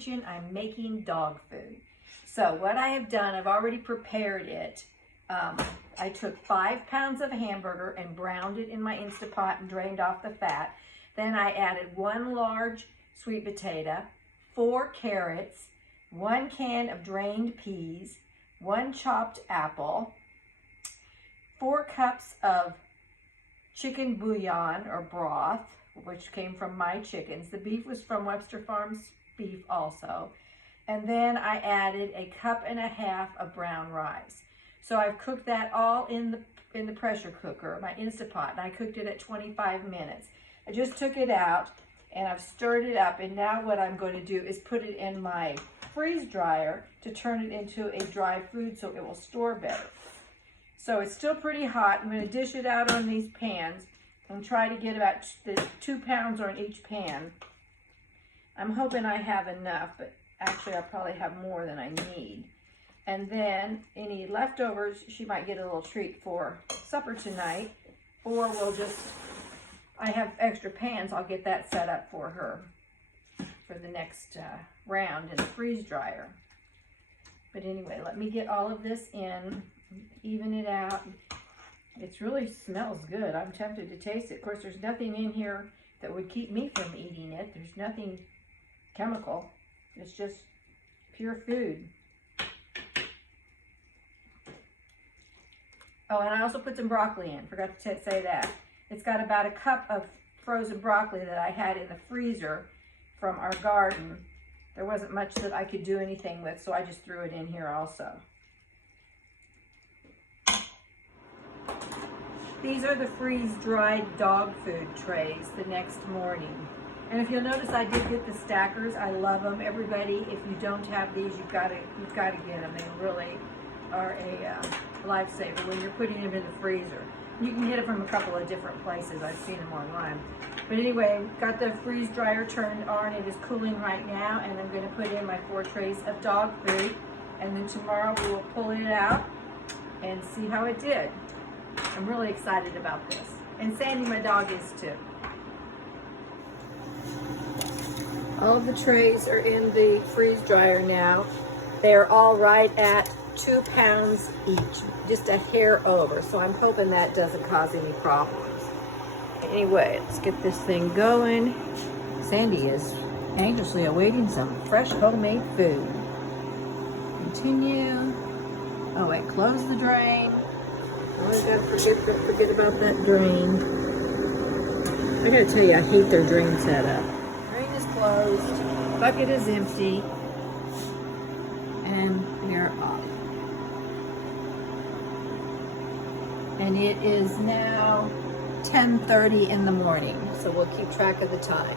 kitchen. I'm making dog food. So what I have done, I've already prepared it. I took 5 pounds of hamburger and browned it in my Insta Pot and drained off the fat. Then I added 1 large sweet potato, 4 carrots, 1 can of drained peas, 1 chopped apple, 4 cups of chicken bouillon or broth, which came from my chickens. The beef was from Webster Farms beef also. And then I added 1.5 cups of brown rice. So I've cooked that all in the pressure cooker, my Insta Pot, and I cooked it at 25 minutes. I just took it out and I've stirred it up, and now what I'm going to do is put it in my freeze dryer to turn it into a dry food so it will store better. So it's still pretty hot. I'm going to dish it out on these pans and try to get about 2 pounds on each pan. I'm hoping I have enough, but actually I'll probably have more than I need. And then any leftovers, she might get a little treat for supper tonight, or I have extra pans, I'll get that set up for her for the next round in the freeze dryer. But anyway, let me get all of this in, even it out. It really smells good. I'm tempted to taste it. Of course, there's nothing in here that would keep me from eating it. There's nothing chemical. It's just pure food. Oh, and I also put some broccoli in. Forgot to say that. It's got about 1 cup of frozen broccoli that I had in the freezer from our garden. There wasn't much that I could do anything with, so I just threw it in here also. These are the freeze-dried dog food trays the next morning. And if you'll notice, I did get the stackers. I love them. Everybody, if you don't have these, you've got to get them. They really are a lifesaver when you're putting them in the freezer. You can get it from a couple of different places. I've seen them online. But anyway, got the freeze dryer turned on. It is cooling right now, and I'm going to put in my 4 trays of dog food. And then tomorrow we will pull it out and see how it did. I'm really excited about this. And Sandy, my dog, is too. All of the trays are in the freeze dryer now. They're all right at 2 pounds each, just a hair over. So I'm hoping that doesn't cause any problems. Anyway, let's get this thing going. Sandy is anxiously awaiting some fresh homemade food. Continue. Oh wait, close the drain. Always gotta forget about that drain. I gotta tell you, I hate their drain setup. Drain is closed, bucket is empty, and we're off. And it is now 10:30 in the morning, so we'll keep track of the time.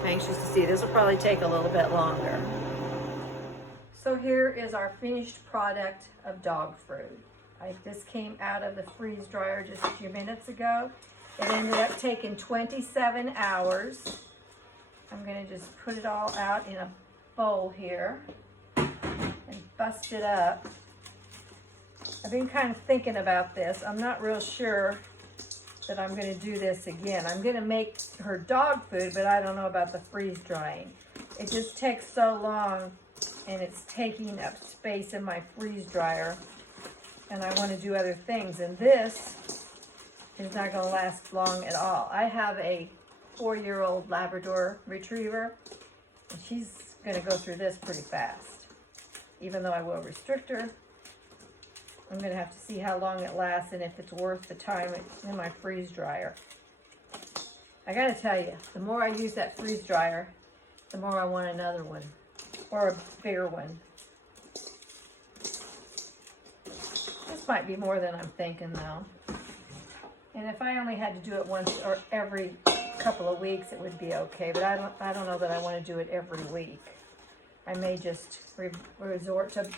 I'm anxious to see. This will probably take a little bit longer. So here is our finished product of dog food. This came out of the freeze dryer just a few minutes ago. It ended up taking 27 hours. I'm going to just put it all out in a bowl here and bust it up. I've been kind of thinking about this. I'm not real sure that I'm going to do this again. I'm going to make her dog food, but I don't know about the freeze drying. It just takes so long, and it's taking up space in my freeze dryer, and I want to do other things, and this is not going to last long at all. I have a 4-year-old Labrador Retriever, and she's going to go through this pretty fast. Even though I will restrict her, I'm going to have to see how long it lasts and if it's worth the time in my freeze dryer. I got to tell you, the more I use that freeze dryer, the more I want another one, or a bigger one. This might be more than I'm thinking though. And if I only had to do it once or every couple of weeks, it would be okay. But I don't know that I want to do it every week. I may just resort to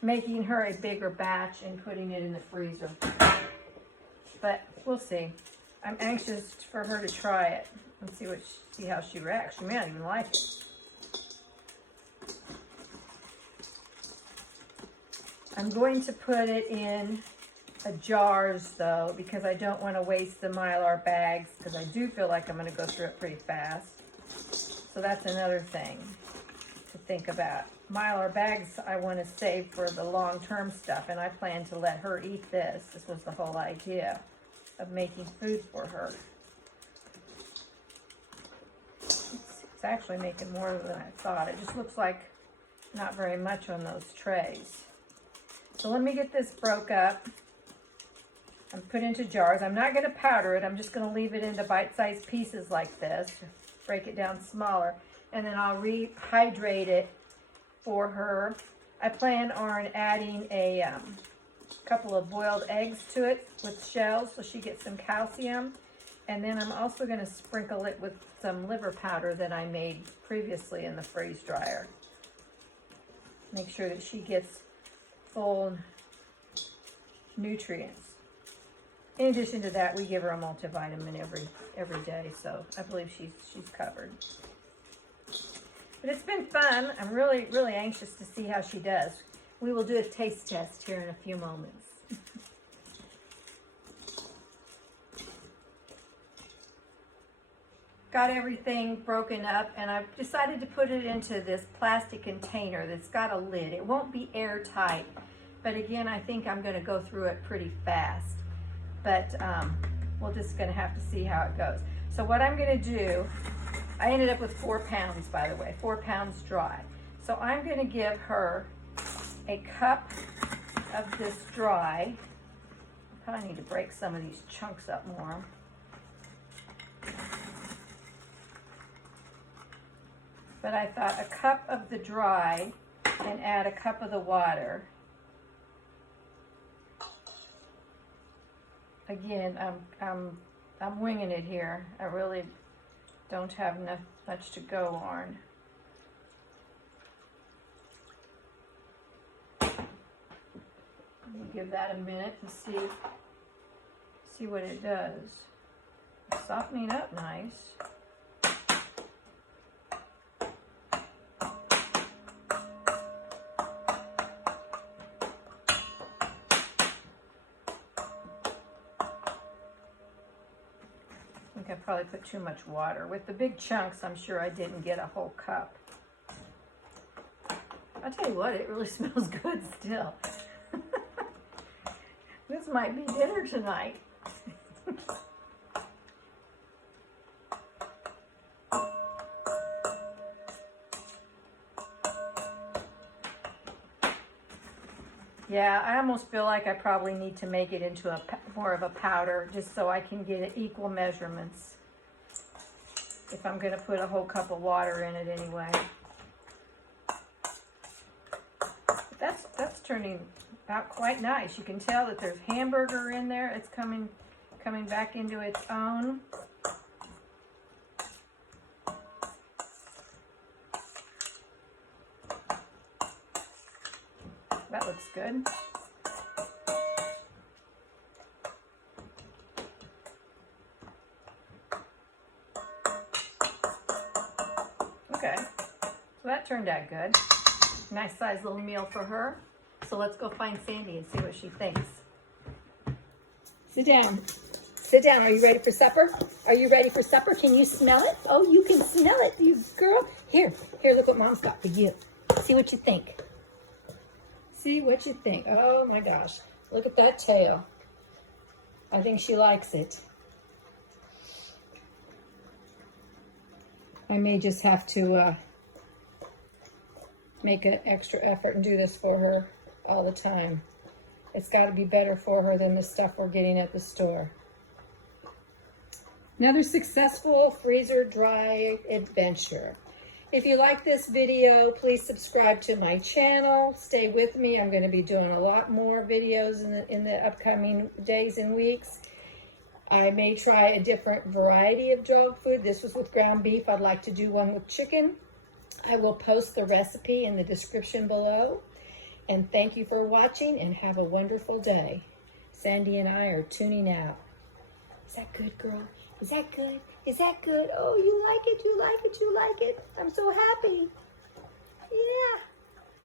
making her a bigger batch and putting it in the freezer. But we'll see. I'm anxious for her to try it and see how she reacts. She may not even like it. I'm going to put it in jars though, because I don't want to waste the Mylar bags, because I do feel like I'm going to go through it pretty fast. So that's another thing to think about. Mylar bags I want to save for the long-term stuff, and I plan to let her eat this. This was the whole idea of making food for her. It's actually making more than I thought. It just looks like not very much on those trays. So let me get this broke up and put into jars. I'm not going to powder it. I'm just going to leave it into bite-sized pieces like this. Break it down smaller. And then I'll rehydrate it for her. I plan on adding a couple of boiled eggs to it with shells so she gets some calcium. And then I'm also going to sprinkle it with some liver powder that I made previously in the freeze dryer. Make sure that she gets full nutrients. In addition to that, we give her a multivitamin every day, so I believe she's covered. But it's been fun. I'm really, really anxious to see how she does. We will do a taste test here in a few moments. Got everything broken up, and I've decided to put it into this plastic container that's got a lid. It won't be airtight, but again, I think I'm going to go through it pretty fast. But we're just going to have to see how it goes. So what I'm going to do, I ended up with 4 pounds, by the way, 4 pounds dry. So I'm going to give her a cup of this dry. I probably need to break some of these chunks up more. But I thought a cup of the dry and add a cup of the water. Again, I'm winging it here. I really don't have much to go on. Let me give that a minute and see what it does. It's softening up nice. I probably put too much water. With the big chunks, I'm sure I didn't get a whole cup. I'll tell you what, it really smells good still. This might be dinner tonight. Yeah, I almost feel like I probably need to make it into more of a powder just so I can get equal measurements. If I'm going to put a whole cup of water in it anyway. But that's turning out quite nice. You can tell that there's hamburger in there. It's coming back into its own. That looks good. Okay, so that turned out good. Nice size little meal for her. So let's go find Sandy and see what she thinks. Sit down. Sit down. Are you ready for supper? Are you ready for supper? Can you smell it? Oh, you can smell it, you girl. Here, look what Mom's got for you. See what you think. See what you think. Oh my gosh. Look at that tail. I think she likes it. I may just have to make an extra effort and do this for her all the time. It's got to be better for her than the stuff we're getting at the store. Another successful freezer dry adventure. If you like this video, please subscribe to my channel. Stay with me. I'm going to be doing a lot more videos in the upcoming days and weeks. I may try a different variety of dog food. This was with ground beef. I'd like to do one with chicken. I will post the recipe in the description below. And thank you for watching and have a wonderful day. Sandy and I are tuning out. Is that good, girl? Is that good? Is that good? Oh, you like it, you like it, you like it. I'm so happy. Yeah.